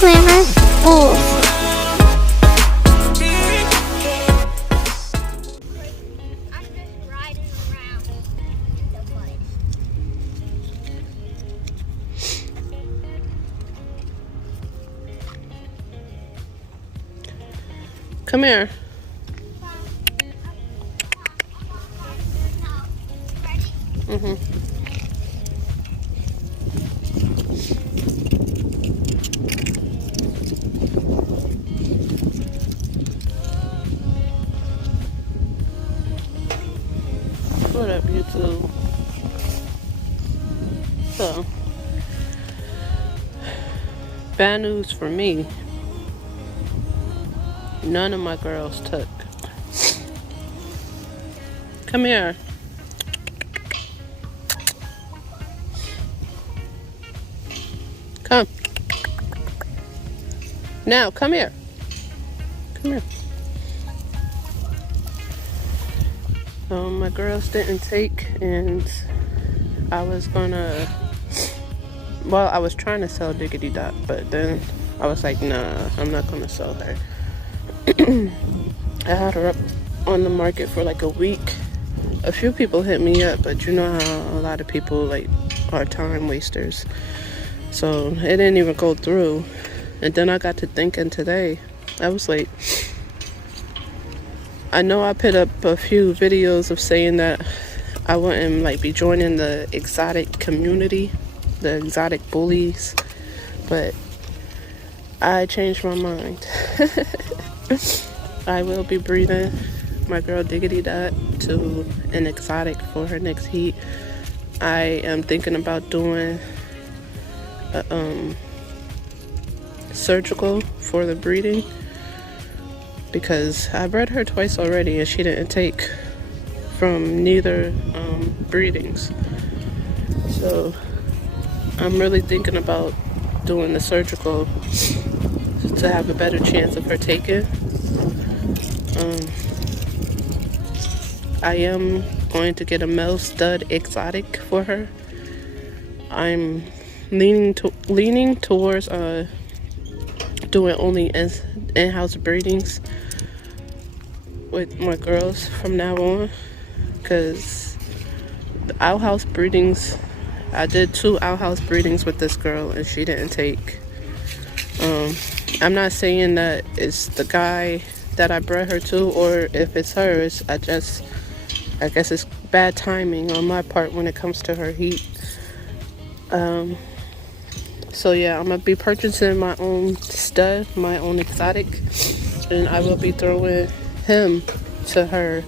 Glamour Bulls. Come here. What up, YouTube? So, bad news for me. None of my girls took. Come here. Come. Now, come here. Come here. My girls didn't take, and I was gonna, well, I was trying to sell Diggity Dot, but then I was like, nah, I'm not gonna sell her. I had her up on the market for like a week. A few people hit me up, but you know how a lot of people like are time wasters. So it didn't even go through. And then I got to thinking today, I was like, I know I put up a few videos of saying that I wouldn't like be joining the exotic community, the exotic bullies, but I changed my mind. I will be breeding my girl Diggity Dot to an exotic for her next heat. I am thinking about doing a surgical for the breeding, because I bred her twice already and she didn't take from neither breedings. So I'm really thinking about doing the surgical to have a better chance of her taking. I am going to get a male stud exotic for her. I'm leaning towards doing only in-house breedings with my girls from now on, because the outhouse breedings, I did 2 outhouse breedings with this girl and she didn't take. I'm not saying that it's the guy that I bred her to, or if it's hers. I guess it's bad timing on my part when it comes to her heat. So yeah, I'm gonna be purchasing my own stud, my own exotic, and I will be throwing him to her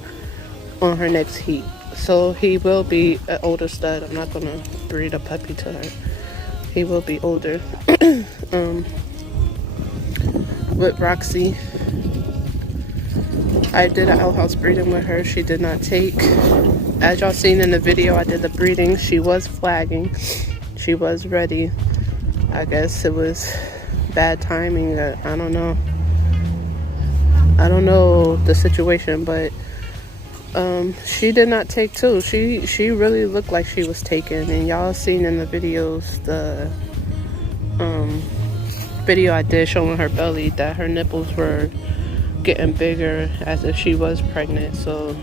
on her next heat. So he will be an older stud. I'm not gonna breed a puppy to her. He will be older. With Roxy, I did an outhouse breeding with her. She did not take. As y'all seen in the video, I did the breeding. She was flagging. She was ready. I guess it was bad timing. I don't know. I don't know the situation, but she did not take too. She really looked like she was taken, and y'all seen in the videos the video I did showing her belly that her nipples were getting bigger as if she was pregnant. So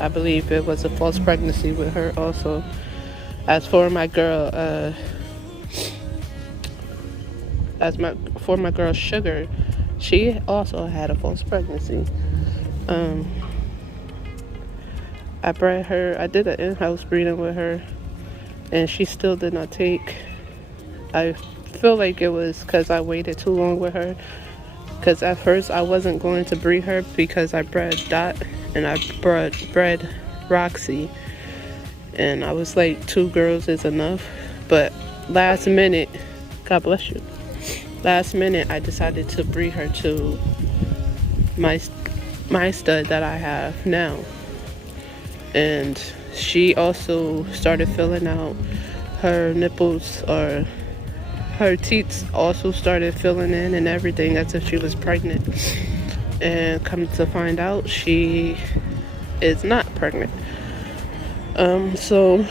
I believe it was a false pregnancy with her also. As for my girl, my girl Sugar, she also had a false pregnancy. I bred her. I did an in-house breeding with her, and she still did not take. I feel like it was because I waited too long with her. Because at first I wasn't going to breed her because I bred Dot and I bred Roxy, and I was like, 2 girls is enough. But last minute, God bless you, last minute I decided to breed her to my stud that I have now. And she also started filling out her nipples, or her teats also started filling in and everything as if she was pregnant. And come to find out, she is not pregnant. So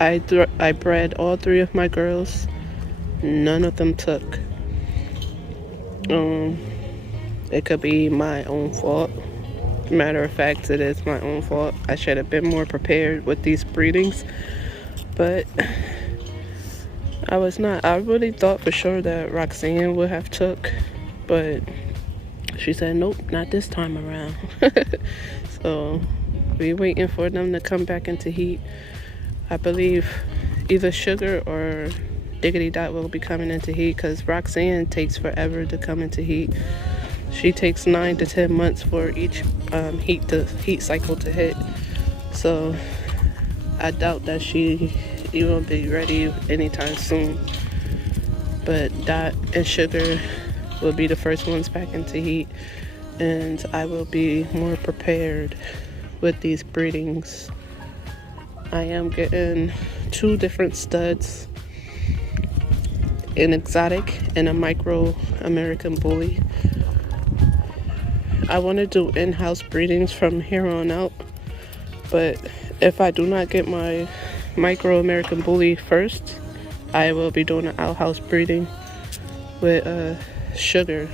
I bred all 3 of my girls. None of them took. Um, it could be my own fault. Matter of fact, it is my own fault. I should have been more prepared with these breedings, but I was not. I really thought for sure that Roxanne would have took, but she said nope, not this time around. So we waiting for them to come back into heat. I believe either Sugar or Diggity Dot will be coming into heat, because Roxanne takes forever to come into heat. She takes 9 to 10 months for each heat cycle to hit. So I doubt that she will be ready anytime soon. But Dot and Sugar will be the first ones back into heat, and I will be more prepared with these breedings. I am getting 2 different studs, an exotic and a micro American bully. I want to do in-house breedings from here on out, but if I do not get my micro American bully first, I will be doing an outhouse breeding with Sugar.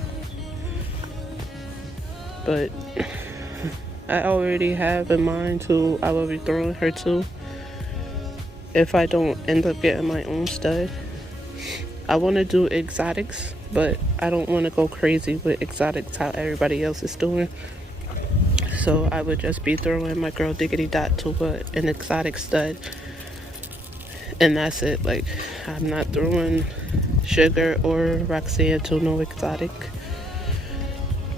But I already have in mind who I will be throwing her to if I don't end up getting my own stud. I want to do exotics, but I don't want to go crazy with exotics how everybody else is doing. So I would just be throwing my girl Diggity Dot to an exotic stud, and that's it. Like, I'm not throwing Sugar or Roxanne to no exotic.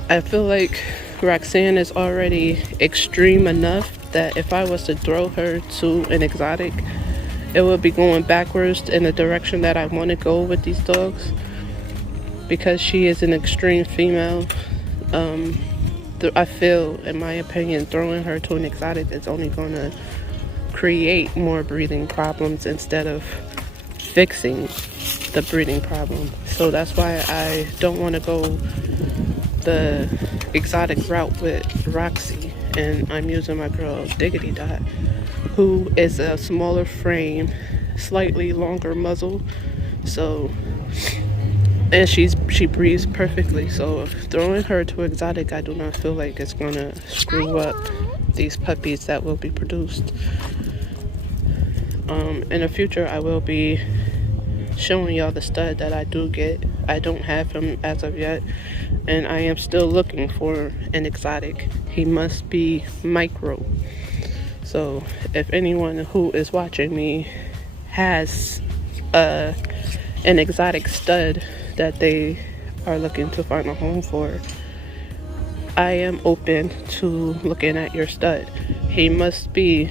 I feel like Roxanne is already extreme enough that if I was to throw her to an exotic, it would be going backwards in the direction that I want to go with these dogs, because she is an extreme female. I feel, in my opinion, throwing her to an exotic is only going to create more breathing problems instead of fixing the breathing problem. So that's why I don't want to go the exotic route with Roxy, and I'm using my girl Diggity Dot, who is a smaller frame, slightly longer muzzle, so, and she breathes perfectly. So throwing her to exotic, I do not feel like it's gonna screw up these puppies that will be produced. In the future, I will be showing y'all the stud that I do get. I don't have him as of yet, and I am still looking for an exotic. He must be micro. So if anyone who is watching me has an exotic stud that they are looking to find a home for, I am open to looking at your stud. He must be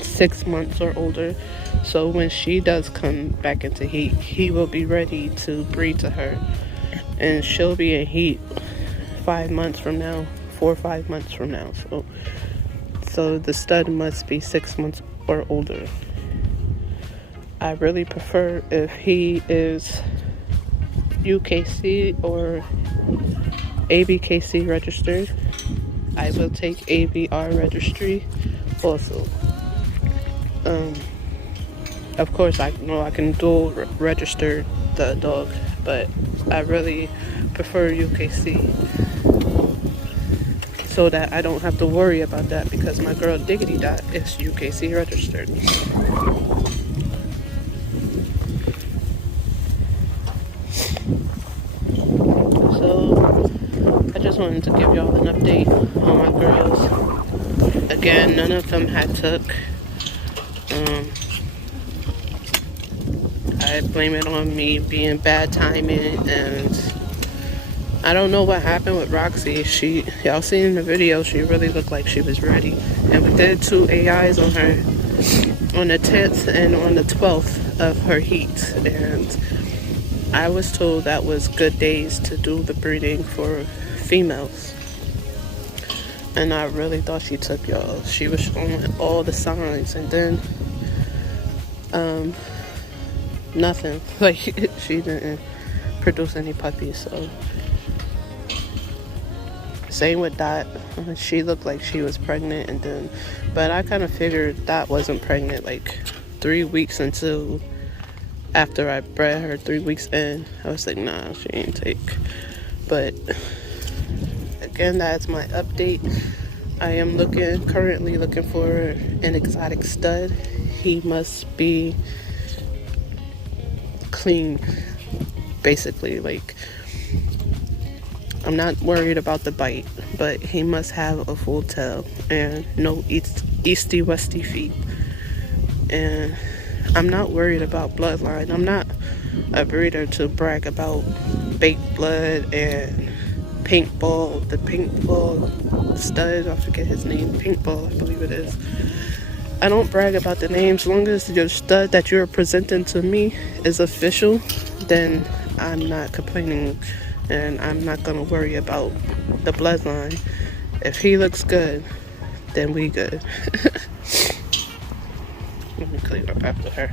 6 months or older, so when she does come back into heat, he will be ready to breed to her, and she'll be in heat 5 months from now, 4 or 5 months from now. So the stud must be 6 months or older. I really prefer if he is UKC or ABKC registered. I will take ABR registry also. Of course, I know I can dual register the dog, but I really prefer UKC, so that I don't have to worry about that, because my girl Diggity Dot is UKC registered. So I just wanted to give y'all an update on my girls. Again, none of them had took. I blame it on me being bad timing, and I don't know what happened with Roxy. Y'all seen in the video, she really looked like she was ready. And we did 2 AIs on her on the 10th and on the 12th of her heat. And I was told that was good days to do the breeding for females. And I really thought she took, y'all. She was showing all the signs, and then nothing. Like, she didn't produce any puppies. So same with Dot. She looked like she was pregnant, and then, but I kind of figured Dot wasn't pregnant. Like 3 weeks after I bred her, 3 weeks in, I was like, nah, she ain't take. But again, that's my update. I am currently looking for an exotic stud. He must be clean, basically. Like, I'm not worried about the bite, but he must have a full tail and no easty westy feet. And I'm not worried about bloodline. I'm not a breeder to brag about baked blood and paintball, the paintball stud, I forget his name, paintball I believe it is. I don't brag about the names. As long as your stud that you're presenting to me is official, then I'm not complaining, and I'm not gonna worry about the bloodline. If he looks good, then we good. Let me clean up after her.